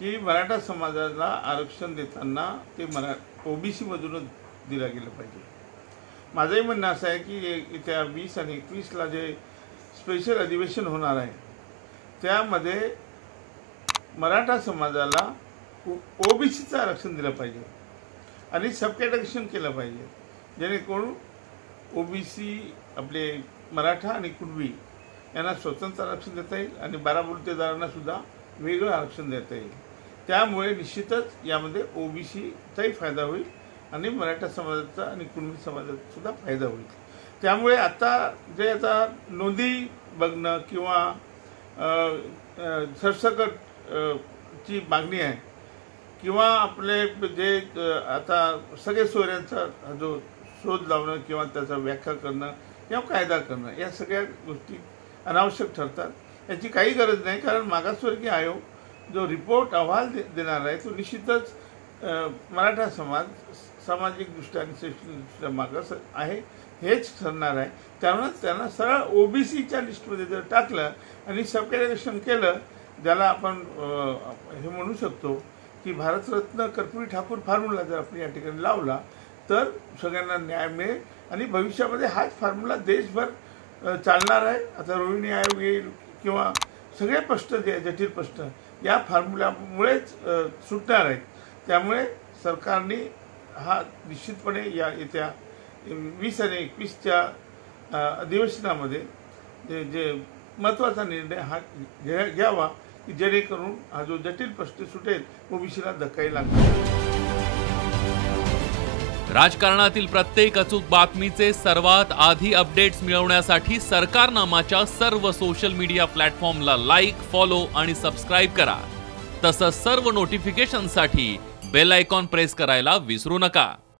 की मराठा समाजाला आरक्षण देताना ते ओबीसी मधूनच दिलं गेलं पाहिजे। माझंही म्हणणं असं आहे की येत्या 20 आणि 21ला जे स्पेशल अधिवेशन होणार आहे त्यामध्ये मराठा समाजाला ओबीसीचं आरक्षण दिलं पाहिजे आणि सबकॅटेगरीशन केलं पाहिजे, जेणेकरून ओबीसी आपले मराठा आणि कुणबी यांना स्वतंत्र आरक्षण देता येईल आणि 12 बलुतेदारांना सुद्धा वेगळं आरक्षण देता येईल। त्यामुळे निश्चितच यामध्ये ओबीसीचाही फायदा होईल आणि मराठा समाजाचा आणि कुणबी समाजाचा सुद्धा फायदा होईल। त्यामुळे आता नोंदी बघणं किंवा सरसकट ची मागणी आहे किंवा आपले जे आता सगळे सोयऱ्यांचा जो शोध लावणं किंवा त्याचा व्याख्या करणं किंवा कायदा करणं या सगळ्या गोष्टी अनावश्यक ठरतात। याची काही गरज नाही, कारण मागासवर्गीय आयोग जो रिपोर्ट अहवाल देणार आहे तो निश्चितच मराठा समाज सामाजिकदृष्ट्या आणि शैक्षणिकदृष्ट्या मागास आहे हेच ठरणार आहे। त्यामुळे त्यांना सरळ ओबीसीच्या लिस्टमध्ये जर टाकलं आणि सबकॅटेगरीशन केलं, ज्याला आपण हे म्हणू शकतो की भारतरत्न कर्पूरी ठाकूर फॉर्म्युला जर आपण या ठिकाणी लावला तर सगळ्यांना न्याय मिळेल आणि भविष्यामध्ये हाच फॉर्म्युला देशभर चालणार आहे। आता रोहिणी आयोग येईल किंवा सगळे प्रश्न जे जटिल प्रश्न या फॉर्म्युल्यामुळेच सुटणार आहेत। त्यामुळे सरकारने हा निश्चितपणे या येत्या 20 आणि 21च्या अधिवेशनामध्ये जे महत्त्वाचा निर्णय हा घ्यावा की जेणेकरून हा जो जटिल प्रश्न सुटेल, ओबीसीला धक्काही लागणार। राजकारणातील प्रत्येक अचूक बातमीचे सर्वात आधी अपडेट्स मिळवण्यासाठी सरकारनामाच्या सर्व सोशल मीडिया प्लॅटफॉर्मला लाईक, फॉलो आणि सबस्क्राईब करा। तसंच सर्व नोटिफिकेशनसाठी बेल आयकॉन प्रेस करायला विसरू नका।